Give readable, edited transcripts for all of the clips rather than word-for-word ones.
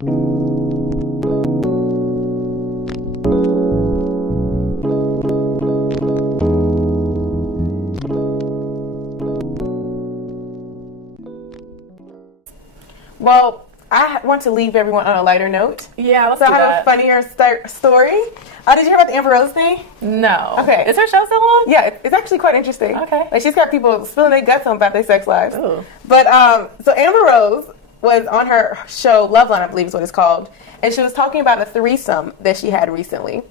Well, I want to leave everyone on a lighter note. Yeah, let's so do I have that. a funnier story. Did you hear about the Amber Rose thing? No. Okay. Is her show still on? Yeah, it's actually quite interesting. Okay. Like, she's got people spilling their guts on about their sex lives. Ooh. But, so Amber Rose was on her show, Loveline, I believe is what it's called, and she was talking about a threesome that she had recently.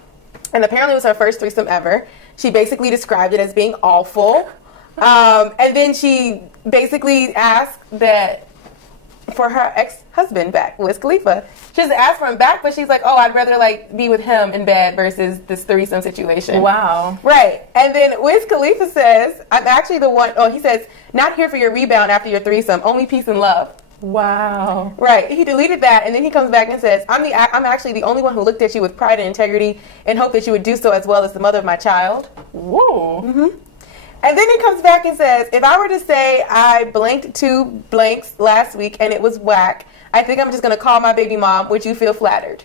And apparently it was her first threesome ever. She basically described it as being awful. And then she basically asked that for her ex-husband back, Wiz Khalifa. She just asked for him back, but she's like, oh, I'd rather like be with him in bed versus this threesome situation. Wow. Right. And then Wiz Khalifa says, I'm actually the one, he says, not here for your rebound after your threesome, only peace and love. Wow. Right. He deleted that, and then he comes back and says, I'm actually the only one who looked at you with pride and integrity and hope that you would do so as well as the mother of my child. Whoa. Mm-hmm. And then he comes back and says, if I were to say I blanked 2 blanks last week and it was whack, I think I'm just going to call my baby mom. Would you feel flattered?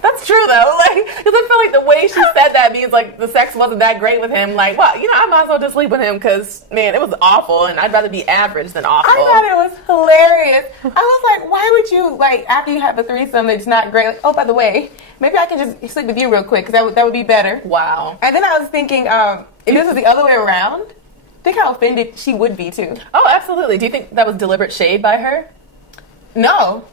That's true, though. Like, because I feel like the way she said that means, like, the sex wasn't that great with him. Like, well, I might as well just sleep with him because, man, it was awful, and I'd rather be average than awful. I thought it was hilarious. I was like, why would you, like, after you have a threesome that's not great, like, oh, by the way, maybe I can just sleep with you real quick because that would be better. Wow. And then I was thinking, if this was the other way around, think how offended she would be, too. Oh, absolutely. Do you think that was deliberate shade by her? No.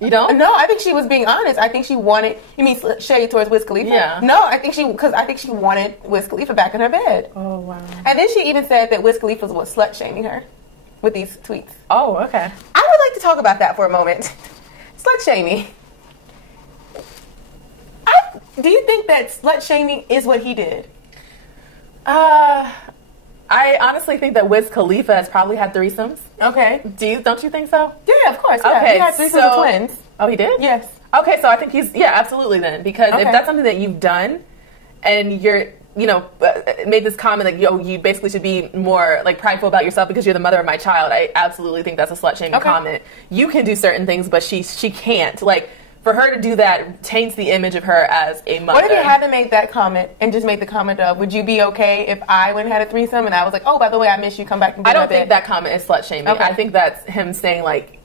You don't? No, I think she was being honest. I think she wanted, you mean shade towards Wiz Khalifa? Yeah. No, I think she wanted Wiz Khalifa back in her bed. Oh, wow. And then she even said that Wiz Khalifa was slut-shaming her with these tweets. Oh, okay. I would like to talk about that for a moment. Slut-shaming. Do you think that slut-shaming is what he did? I honestly think that Wiz Khalifa has probably had threesomes. Okay. Don't you think so? Yeah, of course. Yeah. Okay, He had threesomes with twins. Oh, he did? Yes. Okay, so I think absolutely then. Because if that's something that you've done and you're, made this comment that, you basically should be more, like, prideful about yourself because you're the mother of my child, I absolutely think that's a slut-shaming comment. You can do certain things, but she can't. Like, for her to do that taints the image of her as a mother. What if you hadn't made that comment and just made the comment of, would you be okay if I went and had a threesome and I was like, oh, by the way, I miss you, come back and be I don't my bed? think that comment is slut-shaming. Okay. I think that's him saying, like,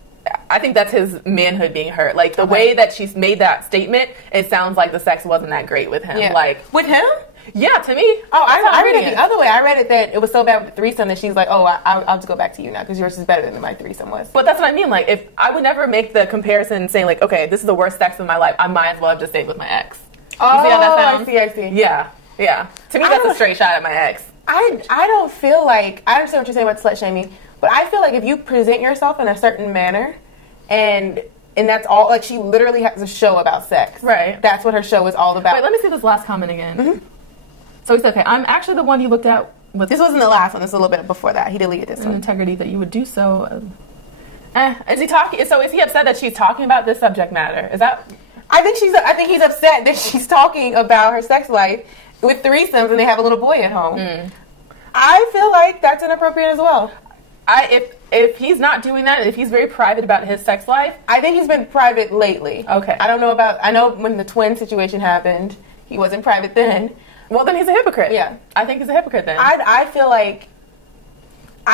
I think that's his manhood being hurt. Like, the way that she's made that statement, it sounds like the sex wasn't that great with him. Yeah. Like, with him? Yeah, to me. Oh, I read it the other way. I read it that it was so bad with the threesome that she's like, oh, I'll just go back to you now because yours is better than my threesome was. But that's what I mean. Like, if I would never make the comparison saying, like, okay, this is the worst sex of my life, I might as well have just stayed with my ex. Oh, you see how that sounds? I see. Yeah. To me, that's a straight shot at my ex. I don't feel like, I understand what you're saying about slut shaming, but I feel like if you present yourself in a certain manner and that's all, like, she literally has a show about sex. Right. That's what her show is all about. Wait, let me see this last comment again. Mm-hmm. So he said, okay, I'm actually the one you looked at with... This wasn't the last one. This was a little bit before that. He deleted this one. Integrity that you would do so. Is he talking? So is he upset that she's talking about this subject matter? Is that... I think he's upset that she's talking about her sex life with threesomes and they have a little boy at home. I feel like that's inappropriate as well. If he's not doing that, if he's very private about his sex life... I think he's been private lately. Okay. I know when the twin situation happened, he wasn't private then. Well, then he's a hypocrite. Yeah. I think he's a hypocrite then. I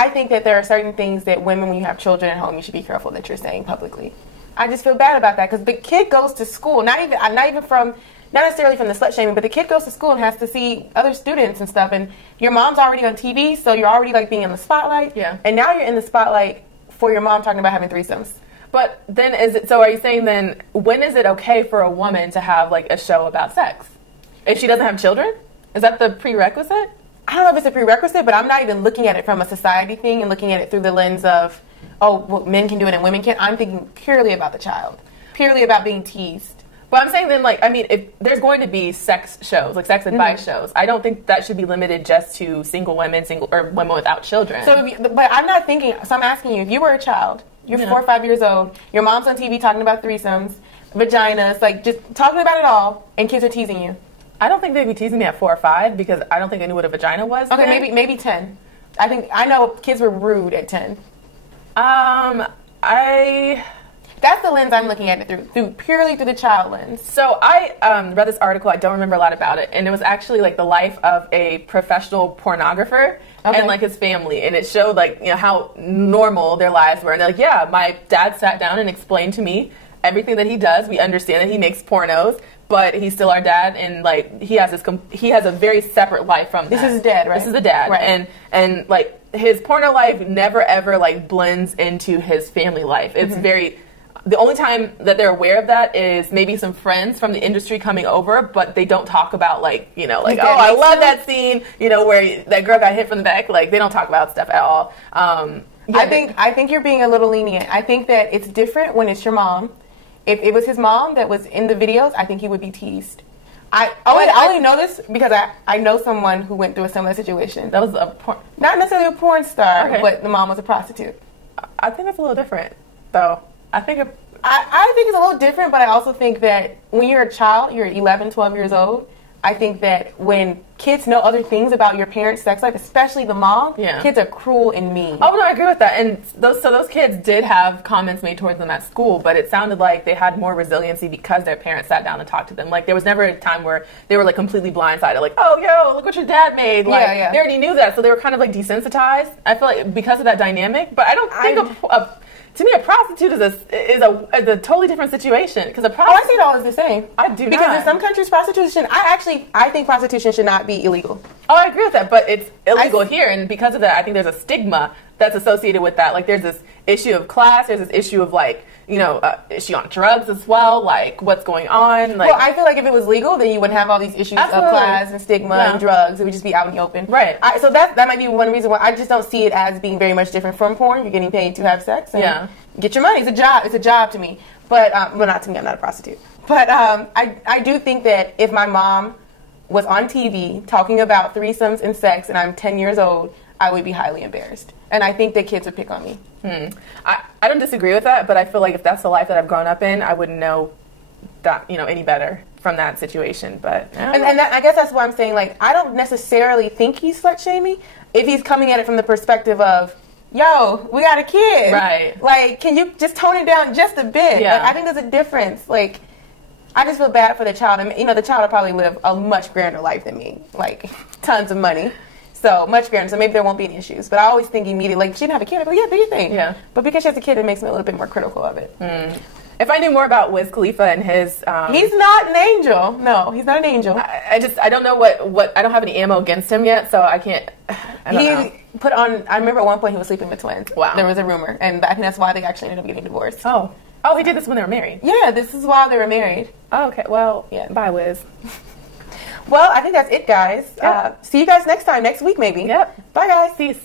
think that there are certain things that women, when you have children at home, you should be careful that you're saying publicly. I just feel bad about that because the kid goes to school, not necessarily from the slut shaming, but the kid goes to school and has to see other students and stuff, and your mom's already on TV, so you're already like being in the spotlight. Yeah. And now you're in the spotlight for your mom talking about having threesomes. But then are you saying then, when is it okay for a woman to have like a show about sex? If she doesn't have children? Is that the prerequisite? I don't know if it's a prerequisite, but I'm not even looking at it from a society thing and looking at it through the lens of, oh, well, men can do it and women can't. I'm thinking purely about the child, purely about being teased. But I'm saying then, like, I mean, if there's going to be sex shows, like sex advice shows, I don't think that should be limited just to single women, or women without children. So, but I'm not thinking, so I'm asking you, if you were a child, you're 4 or 5 years old, your mom's on TV talking about threesomes, vaginas, like just talking about it all, and kids are teasing you. I don't think they'd be teasing me at 4 or 5 because I don't think I knew what a vagina was. Okay, then. maybe 10. I know kids were rude at 10. That's the lens I'm looking at it through purely through the child lens. So I read this article. I don't remember a lot about it, and it was actually like the life of a professional pornographer and like his family, and it showed like how normal their lives were. And they're like, yeah, my dad sat down and explained to me everything that he does. We understand that he makes pornos, but he's still our dad, and like he has a very separate life from that. This is his dad, right? This is the dad, right? And like his porno life never ever like blends into his family life. It's very. The only time that they're aware of that is maybe some friends from the industry coming over, but they don't talk about like oh, I love that scene, where that girl got hit from the back. Like they don't talk about stuff at all. I think you're being a little lenient. I think that it's different when it's your mom. If it was his mom that was in the videos, I think he would be teased. I only know this because I know someone who went through a similar situation. That was not necessarily a porn star, but the mom was a prostitute. I think that's a little different, though. I think it's a little different, but I also think that when you're a child, you're 11, 12 years old, I think that when kids know other things about your parents' sex life, especially the mom, kids are cruel and mean. Oh, no, I agree with that. And those kids did have comments made towards them at school, but it sounded like they had more resiliency because their parents sat down and talked to them. Like, there was never a time where they were, like, completely blindsided. Like, oh, yo, look what your dad made. Like, they already knew that, so they were kind of, like, desensitized. I feel like because of that dynamic. But I don't think to me, a prostitute is a totally different situation. Because I see it all as the same. I do because in some countries, prostitution. I think prostitution should not be illegal. Oh, I agree with that, but it's illegal here, and because of that, I think there's a stigma that's associated with that. Like, there's this issue of class. There's this issue of like, issue on drugs as well. Like, what's going on? Like, well, I feel like if it was legal, then you wouldn't have all these issues of class and stigma and drugs. It would just be out in the open. Right. So that might be one reason why I just don't see it as being very much different from porn. You're getting paid to have sex and get your money. It's a job. It's a job to me. But, well, not to me. I'm not a prostitute. But I do think that if my mom was on TV talking about threesomes and sex and I'm 10 years old, I would be highly embarrassed. And I think that kids would pick on me. I don't disagree with that, but I feel like if that's the life that I've grown up in, I wouldn't know that any better from that situation. But I guess that's why I'm saying, like, I don't necessarily think he's slut shaming if he's coming at it from the perspective of, yo, we got a kid, right? Like, can you just tone it down just a bit? Yeah. Like, I think there's a difference. Like, I just feel bad for the child. And the child will probably live a much grander life than me, like tons of money. So much grander, so maybe there won't be any issues. But I always think immediately, like, she didn't have a kid. I go, yeah, do your thing. Yeah. But because she has a kid, it makes me a little bit more critical of it. If I knew more about Wiz Khalifa and his... he's not an angel. No, he's not an angel. I don't know what... I don't have any ammo against him yet, so I can't... I don't know. Put on... I remember at one point he was sleeping with twins. Wow. There was a rumor, and I think that's why they actually ended up getting divorced. Oh, he did this when they were married? Yeah, this is while they were married. Oh, okay. Well, bye, Wiz. Well, I think that's it, guys. Yep. See you guys next time, next week maybe. Yep. Bye, guys. Peace.